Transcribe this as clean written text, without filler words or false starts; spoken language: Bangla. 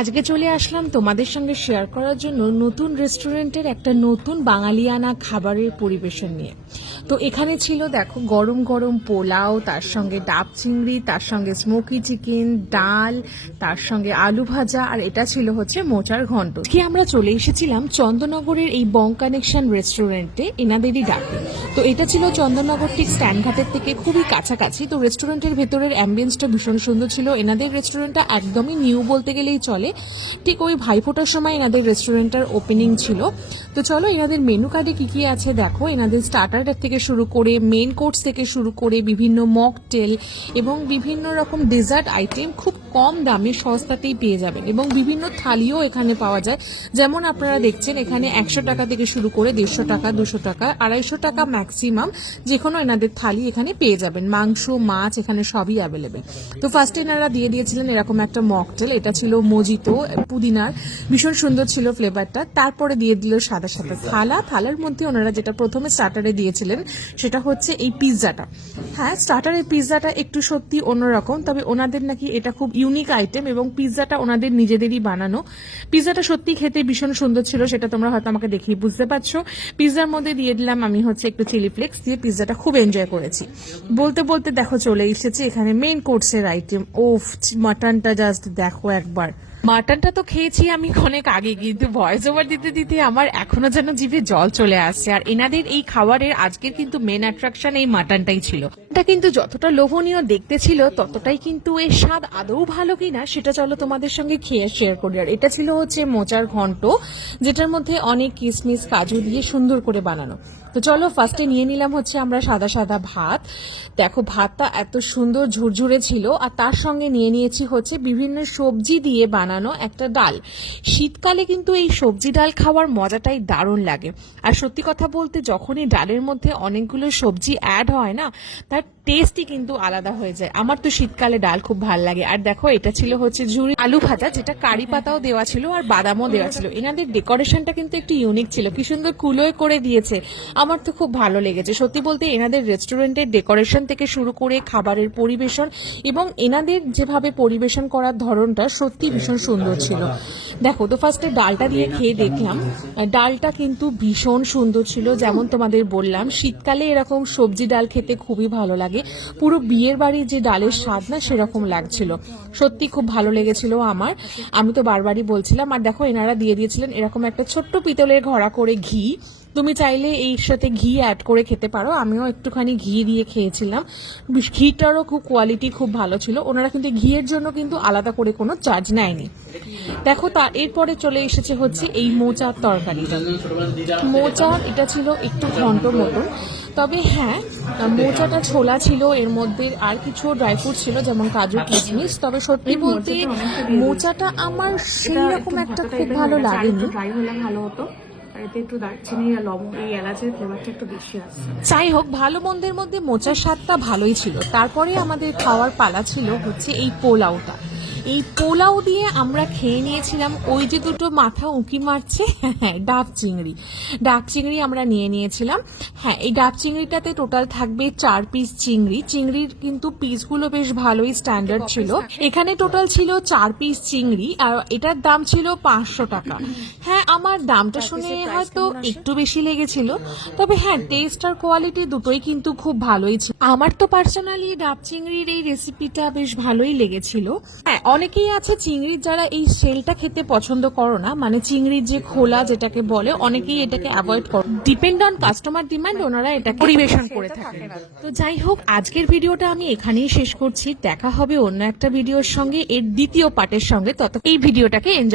আজকে চলে আসলাম তোমাদের সঙ্গে শেয়ার করার জন্য নতুন রেস্টুরেন্টের একটা নতুন বাঙালিয়ানা খাবারের পরিবেশন নিয়ে। তো এখানে ছিল দেখো গরম গরম পোলাও, তার সঙ্গে ডাব চিংড়ি, তার সঙ্গে স্মোকি চিকেন, ডাল, তার সঙ্গে আলু ভাজা, আর এটা ছিল হচ্ছে মোচার ঘন্ট। কি আমরা চলে এসেছিলাম চন্দননগরের এই বং কানেকশন রেস্টুরেন্টে এনাদেরই ডাকে। তো এটা ছিল চন্দননগর ঠিক স্ট্যান্ডঘাটের থেকে খুবই কাছাকাছি। তো রেস্টুরেন্টের ভেতরের অ্যাম্বিয়েন্সটা ভীষণ সুন্দর ছিল। এনাদের রেস্টুরেন্টটা একদমই নিউ বলতে গেলেই চলে। ঠিক ওই ভাইফোঁটার সময় এনাদের রেস্টুরেন্টটার ওপেনিং ছিল। তো চলো এনাদের মেনু কার্ডে কি কি আছে দেখো। এনাদের স্টার্টার থেকে শুরু করে মেন কোর্স থেকে শুরু করে বিভিন্ন মকটেল এবং বিভিন্ন রকম ডেজার্ট আইটেম খুব কম দামে সস্তাতেই পেয়ে যাবেন, এবং বিভিন্ন থালিও এখানে পাওয়া যায়। যেমন আপনারা দেখছেন এখানে 100 টাকা থেকে শুরু করে 150 টাকা, 200 টাকা, 250 টাকা ম্যাক্সিমাম যে কোনো এনাদের থালি এখানে পেয়ে যাবেন। মাংস, মাছ এখানে সবই অ্যাভেলেবেল। তো ফার্স্টে এনারা দিয়ে দিয়েছিলেন এরকম একটা মকটেল, এটা ছিল মজিতো পুদিনার, ভীষণ সুন্দর ছিল ফ্লেভারটা। তারপরে দিয়ে দিল সাদা সাদা থালার মধ্যে ওনারা যেটা প্রথমে স্টার্টারে দিয়েছিলেন সেটা হচ্ছে এই পিৎজাটা। হ্যাঁ, স্টার্টারের পিৎজাটা একটু সত্যি অন্যরকম, তবে ওনাদের নাকি এটা খুব ইউনিক আইটেম এবং পিৎজাটা ওনাদের নিজেদেরই বানানো। পিৎজাটা সত্যি খেতে ভীষণ সুন্দর ছিল, সেটা তোমরা হয়তো আমাকে দেখেই বুঝতে পারছো। পিৎজার মধ্যে দিয়ে দিলাম আমি হচ্ছে একটু চিলি ফ্লেক্স দিয়ে, পিৎজাটা খুব এনজয় করেছি। বলতে বলতে দেখো চলে এসেছে এখানে মেইন কোর্সের আইটেম। ওফ, মাটনটা জাস্ট দেখো একবার। মাটনটা তো খেয়েছি আমি অনেক আগে, কিন্তু ভয়েস ওভার দিতে দিতে আমার এখনো যেন জিভে জল চলে আসছে। আর এনাদের এই খাবারের আজকের কিন্তু মেন অ্যাট্রাকশন এই মাটনটাই ছিল। এটা কিন্তু যতটা লোভনীয় দেখতে ছিল ততটাই কিন্তু এর স্বাদ আদৌ ভালো কিনা সেটা চলো তোমাদের সঙ্গে খেয়ে শেয়ার করি। আর এটা ছিল হচ্ছে মোচার ঘন্ট, যেটার মধ্যে অনেক কিশমিশ কাজু দিয়ে সুন্দর করে বানানো। তো চলো ফার্স্টে নিয়ে নিলাম হচ্ছে আমরা সাদা সাদা ভাত। দেখো ভাতটা এত সুন্দর ঝুরঝুরে ছিল, আর তার সঙ্গে নিয়ে নিয়েছি হচ্ছে বিভিন্ন সবজি দিয়ে বানানো একটা ডাল। শীতকালে কিন্তু এই সবজি ডাল খাওয়ার মজাটাই দারুণ লাগে। আর সত্যি কথা বলতে যখনই ডালের মধ্যে অনেকগুলো সবজি অ্যাড হয় না, তার টেস্টই কিন্তু আলাদা হয়ে যায়। আমার তো শীতকালে ডাল খুব ভালো লাগে। আর দেখো এটা ছিল হচ্ছে ঝুরি আলু ভাজা, যেটা কারি পাতাও দেওয়া ছিল আর বাদামও দেওয়া ছিল। এনাদের ডেকোরেশনটা কিন্তু একটু ইউনিক ছিল, কি সুন্দর কুলোয় করে দিয়েছে, আমার তো খুব ভালো লেগেছে। সত্যি বলতে এনাদের রেস্টুরেন্টের ডেকোরেশন থেকে শুরু করে খাবারের পরিবেশন এবং এনাদের যেভাবে পরিবেশন করার ধরনটা সত্যি ভীষণ সুন্দর ছিল। দেখো তো ফার্স্টে ডালটা দিয়ে খেয়ে দেখলাম, ডালটা কিন্তু ভীষণ সুন্দর ছিল। যেমন তোমাদের বললাম শীতকালে এরকম সবজি ডাল খেতে খুবই ভালো লাগে, পুরো বিয়ের বাড়ির যে ডালের স্বাদ না সেরকম লাগছিল। সত্যি খুব ভালো লেগেছিল আমার, আমি তো বারবারই বলছিলাম। আর দেখো এনারা দিয়ে দিয়েছিলেন এরকম একটা ছোট্ট পিতলের ঘড়া করে ঘি। তুমি চাইলে এর সাথে ঘি অ্যাড করে খেতে পারো, আমিও একটুখানি ঘি দিয়ে খেয়েছিলাম। ঘিটারও খুব কোয়ালিটি খুব ভালো ছিল। ওনারা কিন্তু ঘিয়ের জন্য কিন্তু আলাদা করে কোনো চার্জ নেয়নি। দেখো তার এরপরে চলে এসেছে হচ্ছে এই মোচার তরকারিটা। মোচা এটা ছিল একটু ঘন্ট মতন, তবে হ্যাঁ মোচাটা ছোলা ছিল, এর মধ্যে আর কিছু ড্রাই ফ্রুট ছিল যেমন কাজু কিশমিশ। তবে সত্যি বলতে মোচাটা আমার সেই রকম একটা খুব ভালো লাগেনি। ড্রাই হলে ভালো হতো, এতে একটু দারচিনি আর লবঙ্গ এই এলাচের ফ্লেভারটা একটু বেশি আসছে। যাই হোক, ভালো মন্দের মধ্যে মোচার স্বাদটা ভালোই ছিল। তারপরে আমাদের খাওয়ার পালা ছিল হচ্ছে এই পোলাওটা। এই পোলাও দিয়ে আমরা খেয়ে নিয়েছিলাম ওই যে দুটো মাথা উঁকি মারছে, হ্যাঁ ডাব চিংড়ি আমরা নিয়ে নিয়েছিলাম। হ্যাঁ, এই ডাব চিংড়িটাতে টোটাল থাকবে 4 পিস চিংড়ি। চিংড়ির কিন্তু পিসগুলো বেশ ভালোই স্ট্যান্ডার্ড ছিল। এখানে টোটাল ছিল 4 পিস চিংড়ি, আর এটার দাম ছিল 500 টাকা। হ্যাঁ, আমার দামটা শুনে হয়তো একটু বেশি লেগেছিল, তবে হ্যাঁ টেস্ট আর কোয়ালিটি দুটোই কিন্তু খুব ভালোই ছিল। আমার তো পার্সোনালি ডাব চিংড়ির এই রেসিপিটা বেশ ভালোই লেগেছিল। হ্যাঁ, অনেকেই আছে চিংড়ির যারা এই সেলটা খেতে পছন্দ করো না, মানে চিংড়ির যে খোলা যেটাকে বলে, অনেকেই এটাকে অ্যাভয়েড করো। ডিপেন্ড অন কাস্টমার ডিমান্ড ওনারা এটাকে পরিবেশন করে থাকে। তো যাই হোক, আজকের ভিডিওটা আমি এখানেই শেষ করছি। দেখা হবে অন্য একটা ভিডিওর সঙ্গে, এর দ্বিতীয় পার্টের সঙ্গে। তত এই ভিডিওটাকে এনজয়